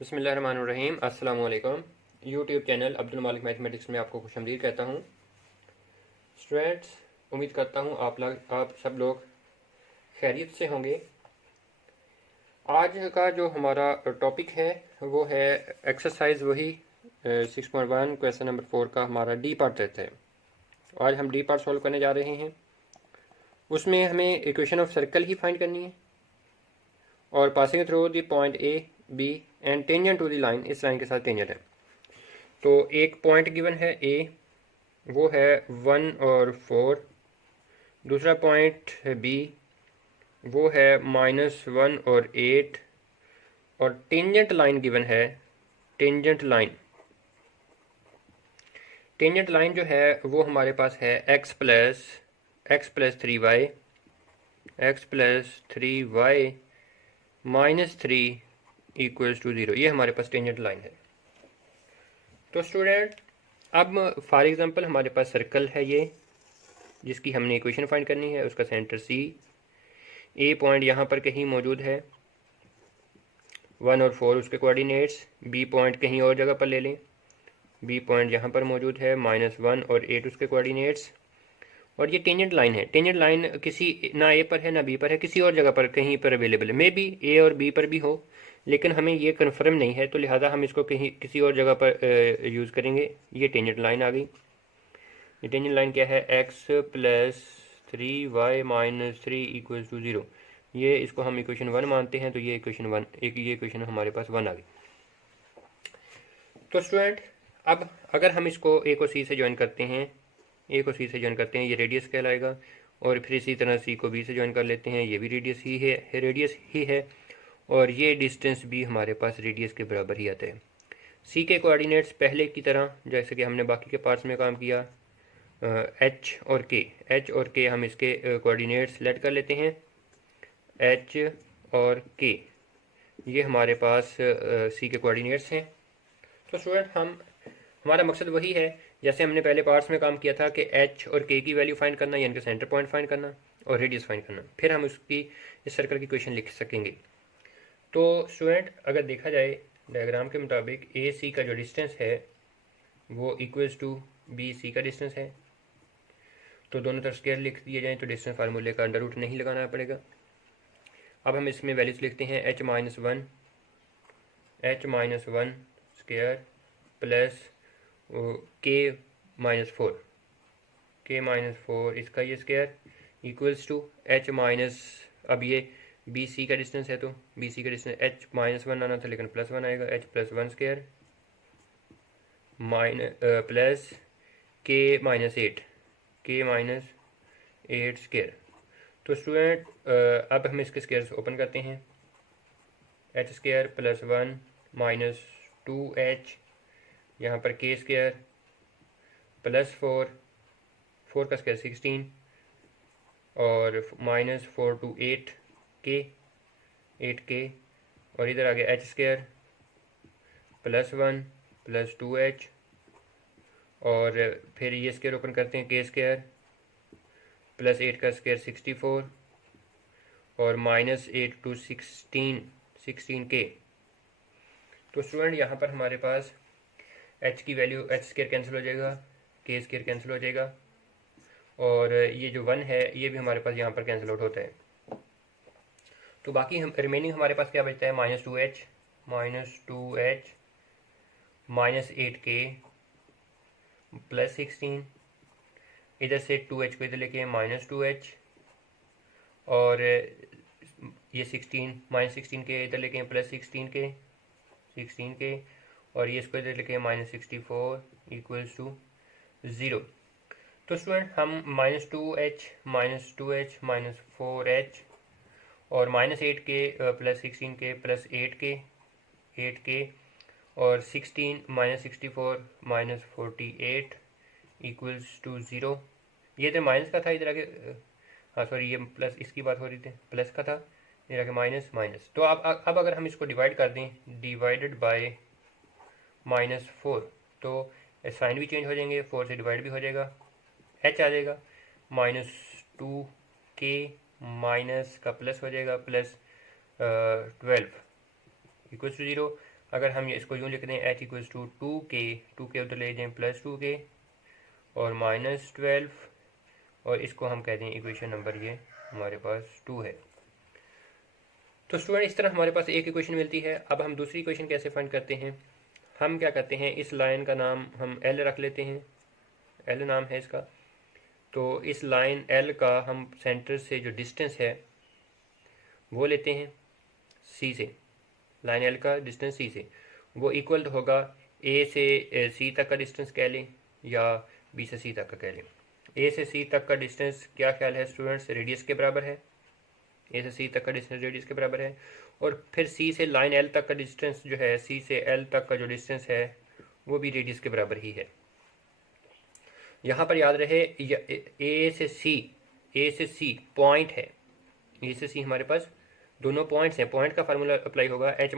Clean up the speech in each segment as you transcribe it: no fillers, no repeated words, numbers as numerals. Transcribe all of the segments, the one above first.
बिस्मिल्लाहिर्रहमानिर्रहीम। अस्सलाम वालेकुम। यूट्यूब चैनल अब्दुल मालिक मैथमेटिक्स में आपको खुशअमदीद कहता हूँ। स्टूडेंट्स, उम्मीद करता हूँ आप सब लोग खैरियत से होंगे। आज का जो हमारा टॉपिक है वो है एक्सरसाइज वही 6.1 क्वेश्चन नंबर 4 का हमारा डी पार्ट रहता है। आज हम डी पार्ट सॉल्व करने जा रहे हैं। उसमें हमें इक्वेशन ऑफ सर्कल ही फाइंड करनी है और passing through the point A B and tangent to the line, इस लाइन के साथ टेंजेंट है। तो एक पॉइंट गिवन है ए, वो है 1 और 4। दूसरा पॉइंट है बी, वो है -1 और 8। और टेंजेंट लाइन गिवन है। टेंजेंट लाइन जो है वो हमारे पास है x+3y -3 = 0। ये हमारे पास टेंजेंट लाइन है। तो स्टूडेंट, अब फॉर एग्जांपल हमारे पास सर्कल है ये, जिसकी हमने इक्वेशन फाइंड करनी है। उसका सेंटर सी, ए पॉइंट यहाँ पर कहीं मौजूद है, 1 और 4 उसके कोऑर्डिनेट्स। बी पॉइंट कहीं और जगह पर ले लें, बी पॉइंट यहाँ पर मौजूद है, -1 और 8 उसके कोऑर्डिनेट्स। और ये टेंजेंट लाइन है। टेंजेंट लाइन किसी ना ए पर है ना बी पर है, किसी और जगह पर कहीं पर अवेलेबल है। मे बी ए और बी पर भी हो, लेकिन हमें ये कन्फर्म नहीं है, तो लिहाजा हम इसको कहीं किसी और जगह पर यूज़ करेंगे। ये टेंजेंट लाइन आ गई। ये टेंजेंट लाइन क्या है? x+3y -3 = 0। ये इसको हम इक्वेशन 1 मानते हैं, तो ये इक्वेशन 1, ये इक्वेशन हमारे पास 1 आ गई। तो स्टूडेंट, अब अगर हम इसको ए को सी से ज्वाइन करते हैं, ये रेडियस कहलाएगा। और फिर इसी तरह सी को बी से ज्वाइन कर लेते हैं, ये भी रेडियस ही है। और ये डिस्टेंस भी हमारे पास रेडियस के बराबर ही आता है। सी के कोऑर्डिनेट्स पहले की तरह जैसे कि हमने बाकी के पार्ट्स में काम किया, एच और के हम इसके कोऑर्डिनेट्स लेट कर लेते हैं। एच और के ये हमारे पास सी के कोऑर्डिनेट्स हैं। तो स्टूडेंट, हमारा मकसद वही है जैसे हमने पहले पार्ट्स में काम किया था कि एच और के की वैल्यू फाइंड करना, यानी कि सेंटर पॉइंट फाइंड करना और रेडियस फाइंड करना। फिर हम इस सर्कल की इक्वेशन लिख सकेंगे। तो स्टूडेंट, अगर देखा जाए डायग्राम के मुताबिक ए सी का जो डिस्टेंस है वो इक्वल्स टू बी सी का डिस्टेंस है। तो दोनों तरफ स्क्वायर लिख दिए जाएँ तो डिस्टेंस फार्मूले का अंडर रूट नहीं लगाना पड़ेगा। अब हम इसमें वैल्यूज लिखते हैं h-1 स्क्वायर प्लस k-4 इसका ये square equals to h minus, अब ये बी सी का डिस्टेंस है तो बी सी का डिस्टेंस h-1 आना था, लेकिन +1 आएगा। h+1 square plus k-8 square. तो स्टूडेंट, अब हम इसके स्क्वायर्स ओपन करते हैं। h स्क्वायर +1 -2h, यहाँ पर k स्क्वायर +4 का स्क्वायर 16 और -4 to 8k, और इधर आ गया h स्क्वायर +1 +2h, और फिर ये स्क्वायर ओपन करते हैं, k स्क्वायर +8 का स्क्वायर 64 और -8 to 16k। तो स्टूडेंट, यहाँ पर हमारे पास h की वैल्यू, h स्क्वायर कैंसिल हो जाएगा, k स्क्वायर कैंसिल हो जाएगा, और ये जो 1 है ये भी हमारे पास यहाँ पर कैंसिल आउट होता है। तो बाकी हम रिमेनिंग हमारे पास क्या बचता है? -2h -8k +16, इधर से 2h को इधर लेके -2h, और ये 16 इधर लेके +16k, और ये इसको इधर लेके -64 = 0। तो स्टूडेंट, हम -2h -4h और -8k +16k +8k और 16 -64 -48 = 0। ये तो माइनस का था, इधर आगे, हाँ सॉरी, ये प्लस, इसकी बात हो रही थी, प्लस का था, इधर आगे माइनस। तो अब अगर हम इसको डिवाइड कर दें, डिवाइडेड बाय -4, तो साइन भी चेंज हो जाएंगे, 4 से डिवाइड भी हो जाएगा, h आ जाएगा -2k माइनस का प्लस हो जाएगा +12 = 0। अगर हम इसको यूँ लिख दें h इक्वल्स टू 2k उधर ले जाएँ प्लस 2k और माइनस 12 और इसको हम कह दें इक्वेशन नंबर ये हमारे पास 2 है। तो स्टूडेंट इस तरह हमारे पास एक इक्वेशन मिलती है। अब हम दूसरी इक्वेशन कैसे फाइंड करते हैं? हम क्या करते हैं, इस लाइन का नाम हम L रख लेते हैं, L नाम है इसका। तो इस लाइन L का हम सेंटर से जो डिस्टेंस है वो लेते हैं C से, लाइन L का डिस्टेंस C से, वो इक्वल होगा A से C तक का डिस्टेंस कह लें या B से C तक का कह लें। A से C तक का डिस्टेंस क्या ख्याल है स्टूडेंट्स? रेडियस के बराबर है। A से C तक का डिस्टेंस रेडियस के बराबर है। और फिर C से लाइन L तक का डिस्टेंस जो है, C से L तक का जो डिस्टेंस है वो भी रेडियस के बराबर ही है। यहाँ पर याद रहे A से C पॉइंट है, A से C हमारे पास दोनों पॉइंट्स हैं। पॉइंट का फार्मूला अप्लाई होगा h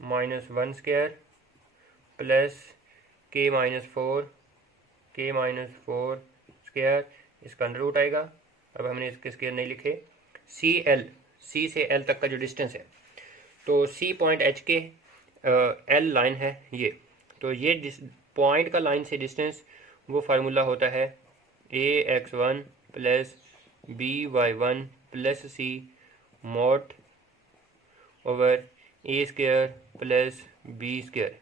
minus one square plus k minus four square, इसका अंडर रूट आएगा। अब हमने इसके स्क्वायर नहीं लिखे। C से L तक का जो डिस्टेंस है, तो C पॉइंट h के L लाइन है ये, तो ये पॉइंट का लाइन से डिस्टेंस वो फार्मूला होता है ax1 plus by1 plus c mod over a square plus b square.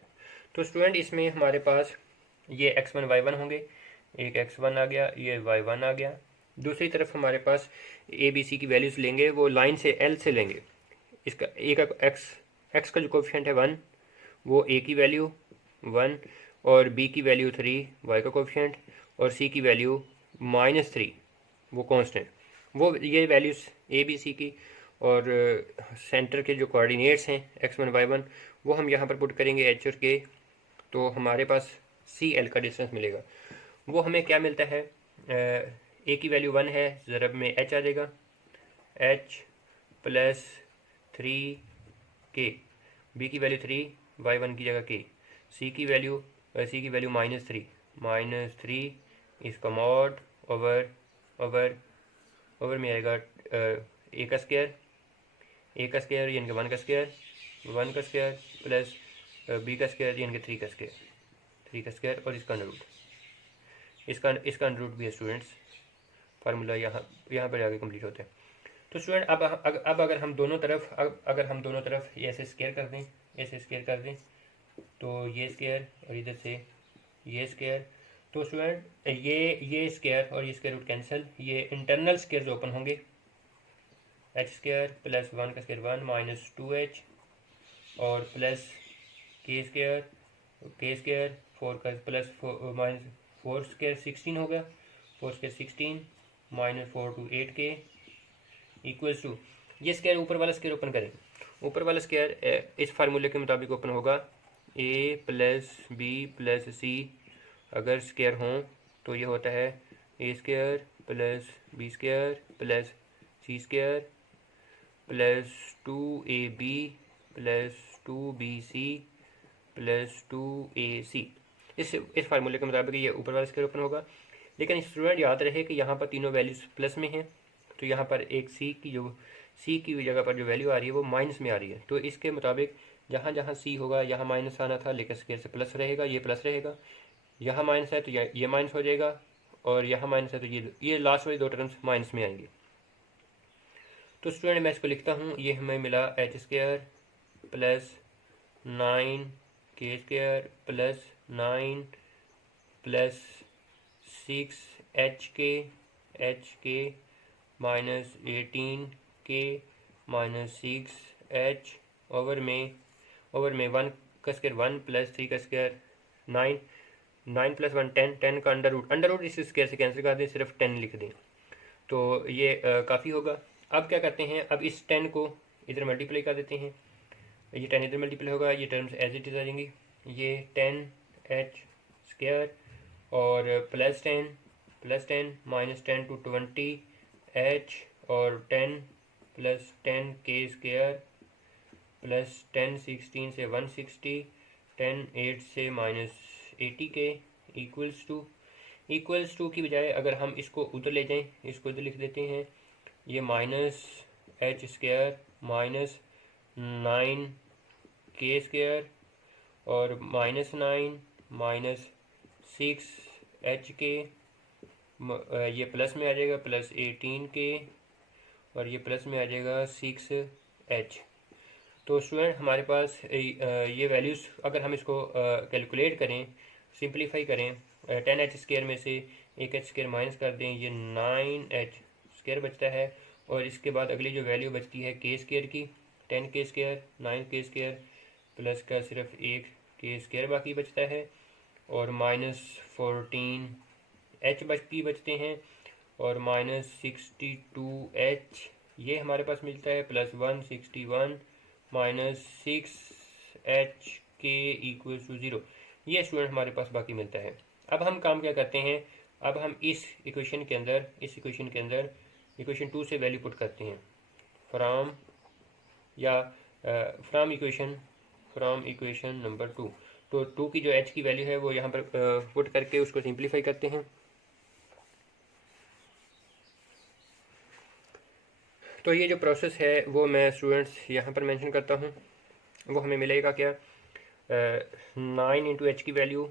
तो स्टूडेंट इसमें हमारे पास ये x1 y1 होंगे, एक x1 आ गया, ये y1 आ गया। दूसरी तरफ हमारे पास ए बी सी की वैल्यूज लेंगे, वो लाइन से L से लेंगे। इसका एक x का जो कोफिशिएंट है 1, वो a की वैल्यू 1 और b की वैल्यू 3 y का कोफिशिएंट और c की वैल्यू -3 वो कांस्टेंट। वो ये वैल्यूज़ ए बी सी की और सेंटर के जो कोऑर्डिनेट्स हैं x1 y1 वो हम यहाँ पर पुट करेंगे h और k, तो हमारे पास सी एल का डिस्टेंस मिलेगा। वो हमें क्या मिलता है, ए की वैल्यू 1 है, ज़रब में h आ जाएगा, h प्लस 3k, b की वैल्यू 3 y1 की जगह k, c की वैल्यू -3 इसका मॉड ओवर में आएगा ए का स्क्वायर यानी कि 1 का स्क्वायर प्लस बी का स्क्वायर यानी कि 3 का स्क्वायर और इसका अंडर रूट। इसका अंडर रूट भी है स्टूडेंट्स, फार्मूला यहाँ पर आगे कंप्लीट होता है। तो स्टूडेंट अब अगर हम दोनों तरफ ये ऐसे स्क्वायर कर दें, तो ये स्क्वायर और इधर से ये स्क्वायर, तो स्टूडेंट ये स्क्वायर और ये स्क्वायर रूट कैंसिल, ये इंटरनल स्क्वायर्स ओपन होंगे, h स्क्वायर प्लस 1 का स्क्वायर 1 माइनस 2h और प्लस k स्क्वायर 4 का प्लस माइनस 4 स्क्वायर 16 हो गया, 4 square 16 minus 4 to 8k equals to, ये स्क्वायर ऊपर वाला स्क्वायर ओपन करें, ऊपर वाला स्क्वायर इस फार्मूले के मुताबिक ओपन होगा, a plus b plus c अगर स्क्वायर हों तो ये होता है a square plus b square plus c square plus 2ab plus 2bc plus 2ac। इस फार्मूले के मुताबिक ये ऊपर वाला स्क्वायर ओपन होगा। लेकिन स्टूडेंट याद रहे कि यहाँ पर तीनों वैल्यूज प्लस में हैं, तो यहाँ पर एक सी की जगह पर जो वैल्यू आ रही है वो माइनस में आ रही है। तो इसके मुताबिक जहाँ जहाँ सी होगा यहाँ माइनस आना था, लेकिन स्क्वायर से प्लस रहेगा, ये प्लस रहेगा। यहाँ माइनस है तो ये माइनस हो जाएगा, और यहाँ माइनस है तो ये लास्ट वाली दो टर्म्स माइनस में आएंगी। तो स्टूडेंट मैं इसको लिखता हूँ, ये हमें मिला h square plus 9k square plus 9 plus 6 h minus 18k minus 6h over में 1 का स्क्वायर 1 प्लस 3 का स्क्वायर 9 प्लस 1 10 का अंडर रूट इस स्क्वायर से कैंसिल कर दें, सिर्फ 10 लिख दें, तो ये काफ़ी होगा। अब क्या करते हैं, अब इस 10 को इधर मल्टीप्लाई कर देते हैं, ये 10 इधर मल्टीप्लाई होगा, ये टर्म्स एज इट इज़ आ जाएंगी, ये 10h स्क्वायर और प्लस 10 माइनस 10 to 20h और 10 प्लस 10k स्क्वायर प्लस 10 16 से 160 10 8 से माइनस 80k इक्वल्स टू की बजाय अगर हम इसको उधर ले जाएं, इसको इधर लिख देते हैं, ये माइनस h स्क्वायर माइनस 9 के स्क्वायर और -9 -6h के, ये प्लस में आ जाएगा +18k और ये प्लस में आ जाएगा 6h। तो स्टूडेंट हमारे पास ये वैल्यूज़ अगर हम इसको कैलकुलेट करें, सिंप्लीफाई करें, 10h² में से एक h² माइनस कर दें, ये 9h² बचता है। और इसके बाद अगली जो वैल्यू बचती है k² की, 10k², 9k² प्लस का सिर्फ एक k² बाकी बचता है और -14h बाकी बचते हैं और -62h ये हमारे पास मिलता है, +161 -6h के = 0। ये स्टूडेंट हमारे पास बाकी मिलता है। अब हम काम क्या करते हैं, अब हम इस इक्वेशन के अंदर इक्वेशन 2 से वैल्यू पुट करते हैं फ्रॉम इक्वेशन नंबर 2। तो 2 की जो h की वैल्यू है वो यहाँ पर पुट करके उसको सिंप्लीफाई करते हैं। तो ये जो प्रोसेस है वो मैं स्टूडेंट्स यहाँ पर मेंशन करता हूँ। वो हमें मिलेगा क्या, 9 इंटू एच की वैल्यू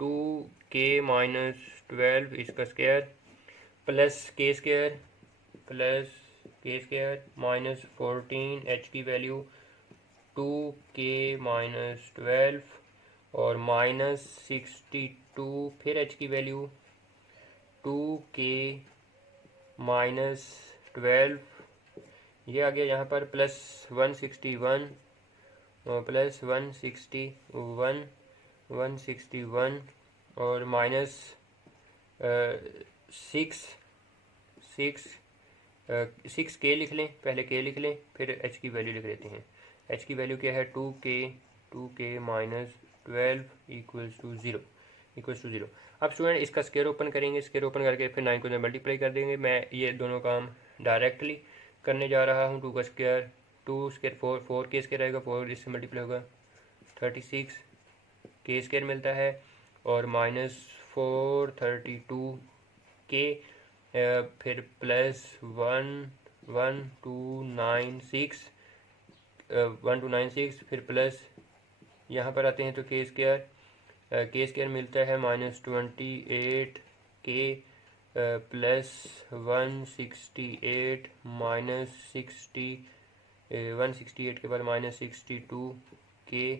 2k - 12 इसका square plus k square -14h की वैल्यू 2k - 12 और -62 फिर h की वैल्यू 2k - 12 ये आ गया यहाँ पर +161 और -6k लिख लें, पहले k लिख लें फिर h की वैल्यू लिख लेते हैं। h की वैल्यू क्या है, 2k - 12 = 0। अब स्टूडेंट इसका स्क्वायर ओपन करेंगे, स्क्वायर ओपन करके फिर 9 को मल्टीप्लाई कर देंगे। मैं ये दोनों काम डायरेक्टली करने जा रहा हूँ। 2 का स्क्वायर 2 स्क्वायर 4k² आएगा, 4 इससे मल्टीप्लाई होगा 36 k² मिलता है और -432k फिर +1296 फिर प्लस यहाँ पर आते हैं तो k² मिलता है -28k प्लस 168 168 के बाद -62k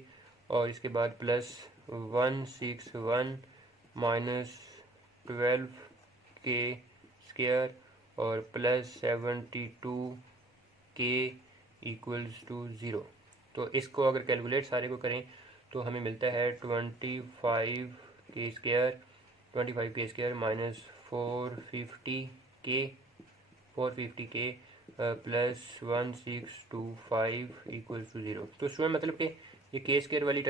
और इसके बाद +161 -12k² और +72k = 0। तो इसको अगर कैलकुलेट सारे को करें तो हमें मिलता है 25k² -450k प्लस 1625 = 0। तो स्टूडेंट मतलब कि ये k² वाली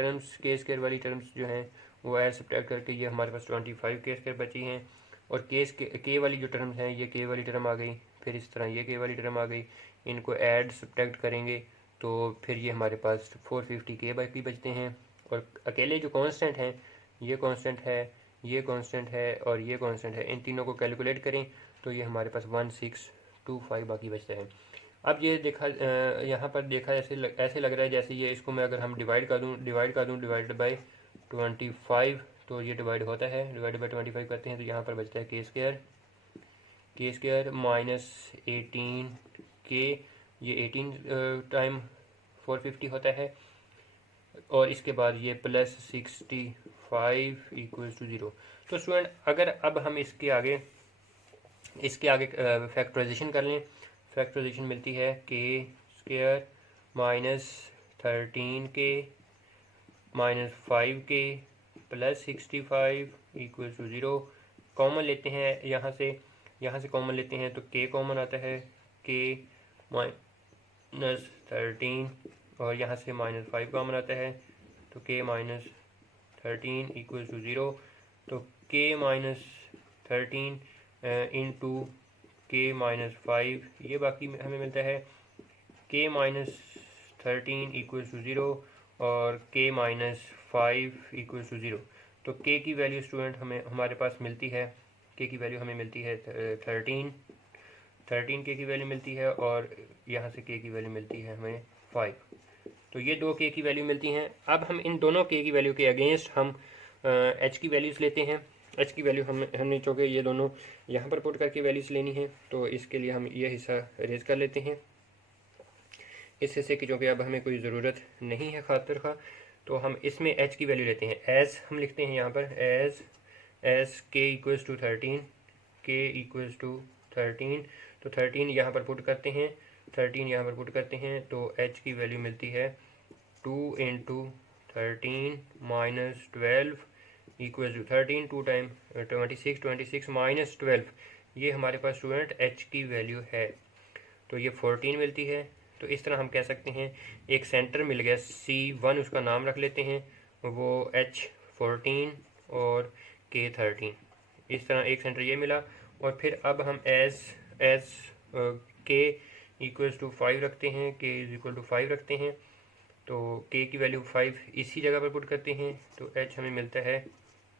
टर्म्स जो हैं वो ऐड सब्ट्रैक्ट करके ये हमारे पास 25k² बची हैं और k वाली जो टर्म्स हैं ये k वाली टर्म आ गई, फिर इस तरह ये k वाली टर्म आ गई, इनको ऐड सब्ट्रैक्ट करेंगे तो फिर ये हमारे पास 450k बाकी बचते हैं। और अकेले जो कांस्टेंट हैं, ये कांस्टेंट है, ये कांस्टेंट है और ये कांस्टेंट है, इन तीनों को कैलकुलेट करें तो ये हमारे पास 1625 बाकी बचता है। अब ये देखा यहाँ पर देखा ऐसे लग रहा है जैसे ये इसको मैं अगर हम डिवाइड कर दूँ डिवाइड बाय 25 तो ये डिवाइड होता है, डिवाइड बाय 25 करते हैं तो यहाँ पर बचता है k² -18k, ये 18 टाइम 450 होता है और इसके बाद ये +65 = 0। तो स्टूडेंट अगर अब हम इसके आगे फैक्टराइजेशन कर लें, फैक्टराइजेशन मिलती है k² -13k -5k plus 65 = 0। Common लेते हैं यहाँ से कॉमन लेते हैं तो k कॉमन आता है, k -13 और यहाँ से -5 कॉमन आता है तो k -13 = 0। तो k -13 इंटू k -5 ये बाकी हमें मिलता है k -13 = 0 और k -5 = 0। तो k की वैल्यू स्टूडेंट हमारे पास मिलती है, k की वैल्यू हमें मिलती है 13 k की वैल्यू मिलती है और यहाँ से k की वैल्यू मिलती है हमें 5। तो ये दो के की वैल्यू मिलती हैं। अब हम इन दोनों के की वैल्यू के अगेंस्ट हम एच की वैल्यूज़ लेते हैं। एच की वैल्यू हमने चूँकि ये दोनों यहाँ पर पुट करके वैल्यूज़ लेनी है, तो इसके लिए हम ये हिस्सा रेज कर लेते हैं इस हिस्से की, चूँकि अब हमें कोई ज़रूरत नहीं है खातिर खा। तो हम इसमें एच की वैल्यू लेते हैं। एज हम लिखते हैं यहाँ पर एज के इक्वल्स टू 13, के इक्वल्स टू 13। तो 13 यहाँ पर पुट करते हैं, 13 यहाँ पर पुट करते हैं, तो एच की वैल्यू मिलती है 2 into 13 minus 12 equal to 13 2 time 26, 26 minus 12, ये हमारे पास स्टूडेंट एच की वैल्यू है। तो ये 14 मिलती है। तो इस तरह हम कह सकते हैं एक सेंटर मिल गया C1, उसका नाम रख लेते हैं, वो H14 और K13। इस तरह एक सेंटर ये मिला। और फिर अब हम एज K इक्वल्स टू 5 रखते हैं, K इज इक्वल टू 5 रखते हैं। तो K की वैल्यू 5 इसी जगह पर पुट करते हैं, तो H हमें मिलता है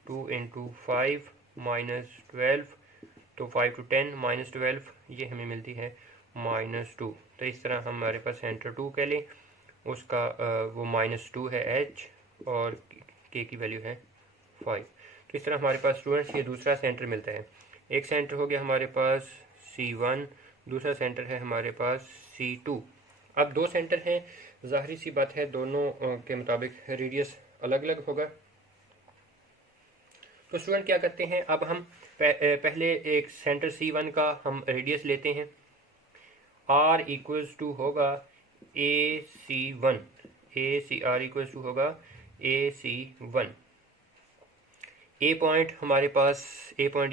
2 इंटू 5 माइनस 12। तो 5 to 10 माइनस 12, ये हमें मिलती है -2। तो इस तरह हमारे पास सेंटर 2 कह लें, उसका वो -2 है H और K की वैल्यू है 5। तो इस तरह हमारे पास स्टूडेंट्स ये दूसरा सेंटर मिलता है। एक सेंटर हो गया हमारे पास C1, दूसरा सेंटर है हमारे पास C2। अब दो सेंटर हैं, ज़ाहिर सी बात है दोनों के मुताबिक रेडियस अलग अलग होगा। तो स्टूडेंट क्या करते हैं, अब हम पहले एक सेंटर C1 का हम रेडियस लेते हैं। R इक्वल्स टू होगा AC1, ACR इक्वल्स टू होगा AC1। ए पॉइंट हमारे पास, ए पॉइंट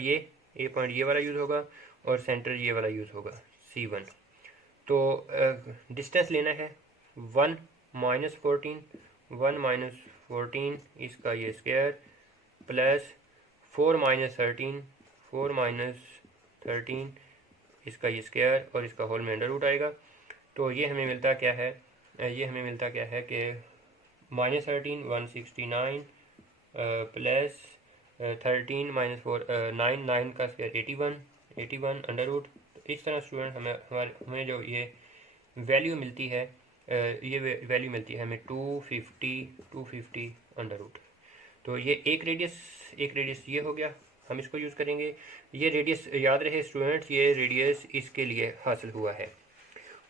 ये वाला यूज़ होगा और सेंटर ये वाला यूज़ होगा C1। तो डिस्टेंस लेना है 1 माइनस 14, 1 माइनस 14 इसका ये स्क्वायर प्लस 4 माइनस 13, 4 माइनस 13 इसका ये स्क्वायर और इसका होल में अंडर रूट आएगा। तो ये हमें मिलता क्या है, ये हमें मिलता क्या है कि -13 169 प्लस 13 माइनस 4 9, 9 का स्क्वायर 81 अंडर रूट। इस तरह स्टूडेंट हमें जो ये वैल्यू मिलती है, ये वैल्यू मिलती है हमें 250 अंडर रूट। तो ये एक रेडियस ये हो गया, हम इसको यूज़ करेंगे। ये रेडियस याद रहे स्टूडेंट्स, ये रेडियस इसके लिए हासिल हुआ है।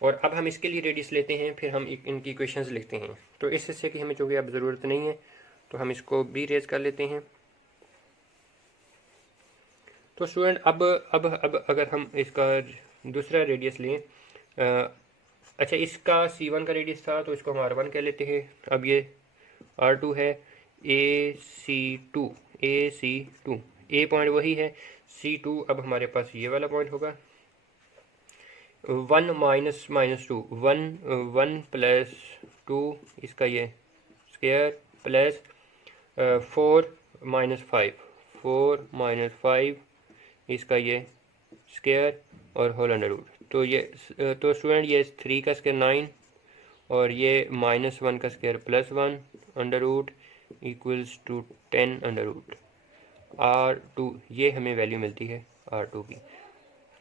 और अब हम इसके लिए रेडियस लेते हैं, फिर हम इनकी इक्वेशंस लिखते हैं। तो इस हिस्से की हमें चूँकि अब ज़रूरत नहीं है, तो हम इसको भी रेज कर लेते हैं। तो स्टूडेंट अब अगर हम इसका दूसरा रेडियस लें, अच्छा इसका C1 का रेडियस था तो इसको हम R1 कह लेते हैं। अब ये R2 है, AC2, ए पॉइंट वही है, C2 अब हमारे पास ये वाला पॉइंट होगा। 1 माइनस -2, 1 प्लस 2 इसका ये स्क्वायर प्लस 4 माइनस 5, 4 माइनस 5 इसका ये स्क्वायर और होल अंडर रूट। तो स्टूडेंट ये 3 का स्क्वायर 9 और ये -1 का square +1 under root equals to 10 under root R2। ये हमें वैल्यू मिलती है R2 की।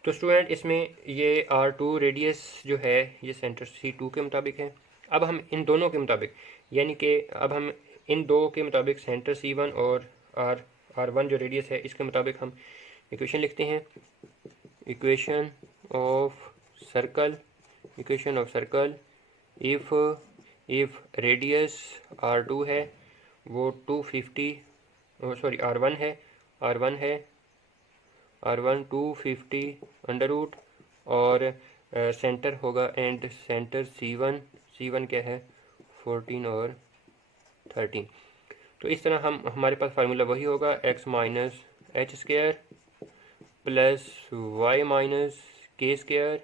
तो स्टूडेंट इसमें ये R2 रेडियस जो है ये सेंटर C2 के मुताबिक है। अब हम इन दोनों के मुताबिक, यानी कि अब हम इन दो के मुताबिक सेंटर C1 और R1 जो रेडियस है इसके मुताबिक हम इक्वेशन लिखते हैं। Equation of circle if radius R2 है वो 250, सॉरी R1 है, R1 250 अंडर रूट और सेंटर होगा एंड सेंटर C1 क्या है 14 और 13। तो इस तरह हमारे पास फार्मूला वही होगा, x minus h square plus y minus k square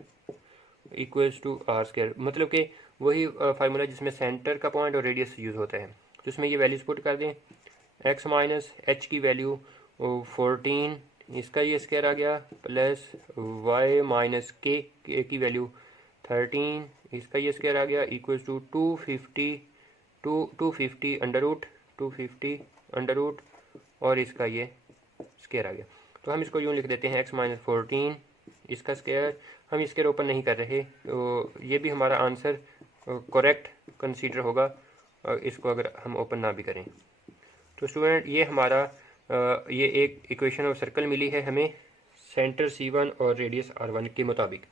equals to r square. मतलब कि वही फार्मूला जिसमें सेंटर का पॉइंट और रेडियस यूज़ होता है। तो इसमें ये वैल्यूज पुट कर दें, x माइनस एच की वैल्यू 14 इसका ये स्क्वायर आ गया प्लस y माइनस के की वैल्यू 13 इसका ये स्क्वायर आ गया इक्वल्स टू 250 अंडर रूट और इसका ये स्क्वायर आ गया। तो हम इसको यूँ लिख देते हैं x माइनस 14 इसका स्क्वायर। हम इसके ऊपर नहीं कर रहे, तो ये भी हमारा आंसर करेक्ट कंसीडर होगा इसको अगर हम ओपन ना भी करें। तो स्टूडेंट ये हमारा ये एक इक्वेशन ऑफ सर्कल मिली है हमें सेंटर C1 और रेडियस R1 के मुताबिक।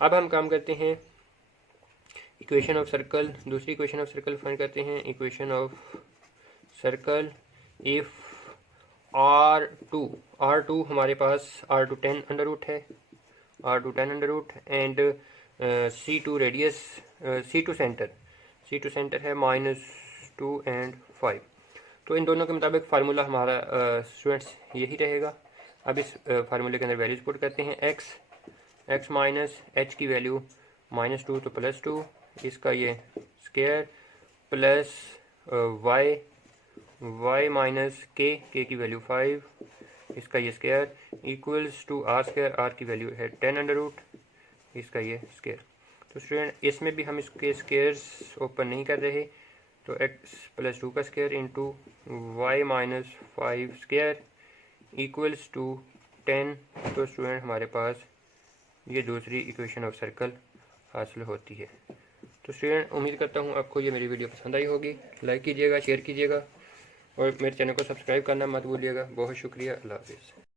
अब हम काम करते हैं इक्वेशन ऑफ सर्कल, दूसरी इक्वेशन ऑफ सर्कल फाइंड करते हैं। Equation of circle if R2 हमारे पास R2 10 अंडर रूट है, R2 10 under root and C2 radius, C2 centre है -2 एंड 5। तो इन दोनों के मुताबिक फार्मूला हमारा स्टूडेंट्स यही रहेगा। अब इस फार्मूले के अंदर वैल्यूज पुट करते हैं। x माइनस h की वैल्यू -2 तो +2, इसका ये square plus y minus k की वैल्यू 5, इसका ये square equals to r square, r की वैल्यू है 10 अंडर रूट, इसका ये स्क्वायर। तो स्टूडेंट इसमें भी हम इसके स्क्वायर्स ओपन नहीं कर रहे, तो x + 2 का square into y minus 5 square equals to 10। तो स्टूडेंट हमारे पास ये दूसरी इक्वेशन ऑफ सर्कल हासिल होती है। तो स्टूडेंट उम्मीद करता हूँ आपको ये मेरी वीडियो पसंद आई होगी। लाइक कीजिएगा, शेयर कीजिएगा और मेरे चैनल को सब्सक्राइब करना मत भूलिएगा। बहुत शुक्रिया, अल्लाह हाफिज़।